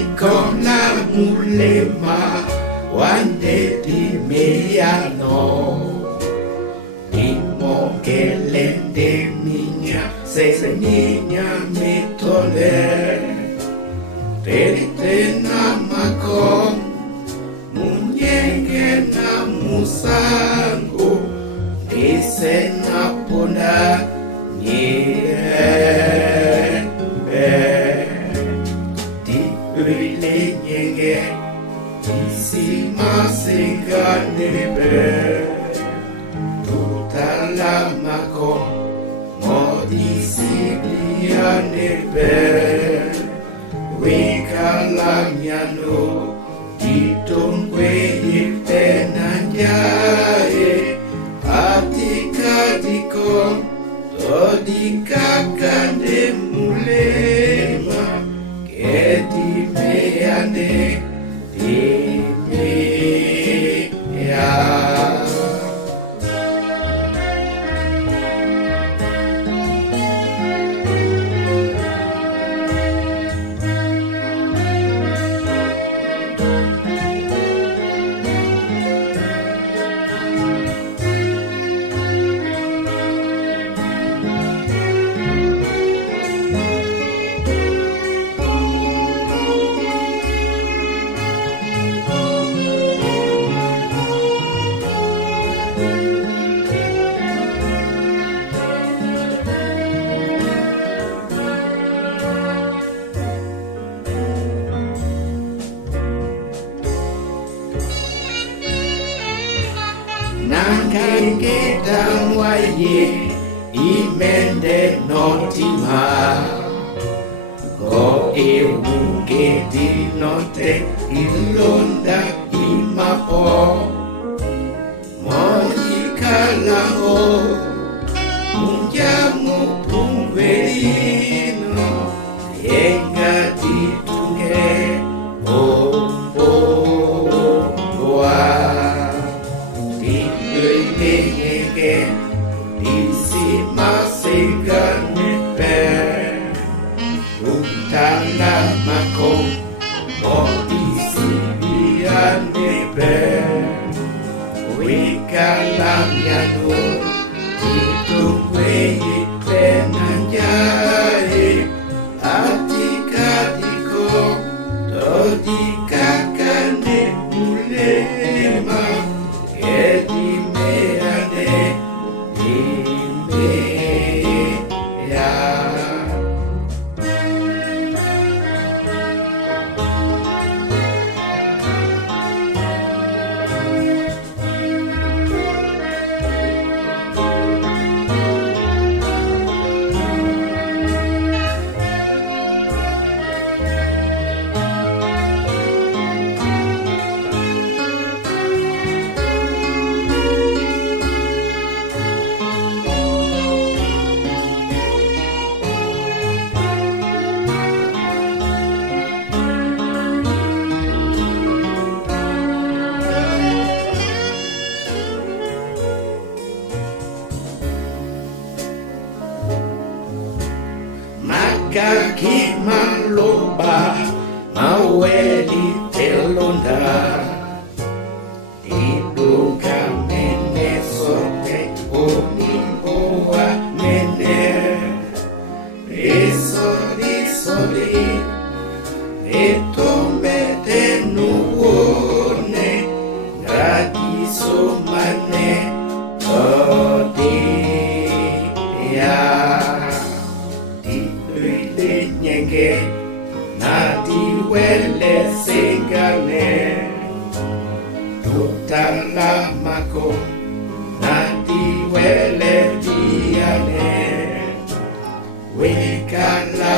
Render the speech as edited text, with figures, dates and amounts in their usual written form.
Ikona mulema wandedimiano imogelende niña se niña mitole perite namako munyenge na musango ise napona nyenge isimasenganebe tutalamako modisiglianebe wekalamyano ditongwe itenanjae atikadiko todikakande mulema kedimeane dimea. Nangangedangwaye imende notima go ewungedi note ilonda imapo molikalaho munjamu pungwelino engaditunge isimasenganepe utalamako modisiglianepe wekalamyano itungweitenanjae atikadiko todikakane mulema edimeane kaki maloba maweli telonda iduka mene sote onimboa mene risori etomete nuone radisomane odia nyenge nadiwele singane tutalamako nadiwele diane wekala